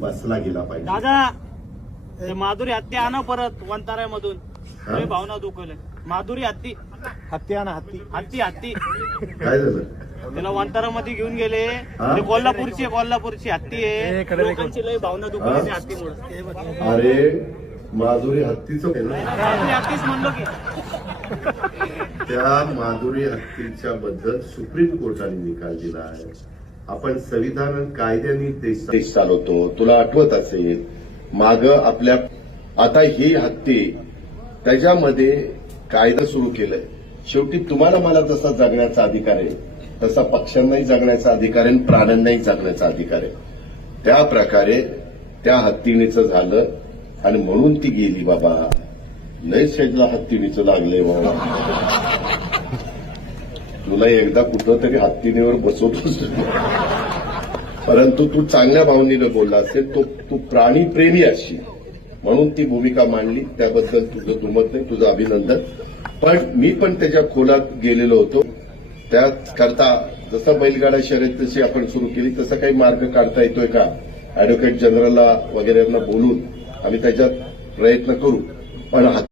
बसला गेला पाहिजे. दादा ते माधुरी हत्ती आणा परत वंताऱ्यामधून. लय भावना दुखवले. माधुरी हत्ती हत्ती आणा हत्ती. हत्ती हत्ती काय झालं? त्याला वंतारामध्ये घेऊन गेले. ते कोल्हापूरची हत्ती आहे. लोकांची लय भावना दुखवली त्या हत्तीमुळे. अरे माधुरी हत्तीचं माधुरी हत्तीच म्हणलो की. त्या माधुरी हत्तीच्या बद्दल सुप्रीम कोर्टाने निकाल दिला आहे. आपण संविधान कायद्याने देश चालवतो. तुला आठवत असेल माग आपल्या आता ही हत्ती त्याच्यामध्ये कायदा सुरू केलाय. शेवटी तुम्हाला मला जसा जगण्याचा अधिकार आहे तसा पक्ष्यांनाही जगण्याचा अधिकार आहे आणि प्राण्यांनाही जगण्याचा अधिकार आहे. त्या प्रकारे त्या हत्तीणीचं झालं आणि म्हणून ती गेली. बाबा लय शेजला हत्तीणीचं लागलंय बाबा. तुला एकदा कुठं तरी हत्तीणीवर बसवतोस, परंतु तू चांगल्या भावनेनं बोलला असेल. तू प्राणीप्रेमी अशी म्हणून ती भूमिका मांडली. त्याबद्दल तुझं दुमत नाही, तुझं अभिनंदन. पण मी पण त्याच्या खोलात गेलेलो होतो. त्याकरता जसं बैलगाडा शर्यत तशी आपण सुरू केली तसं काही मार्ग काढता येतोय का अॅडव्होकेट जनरलला वगैरेंना बोलून आम्ही त्याच्यात प्रयत्न करू. पण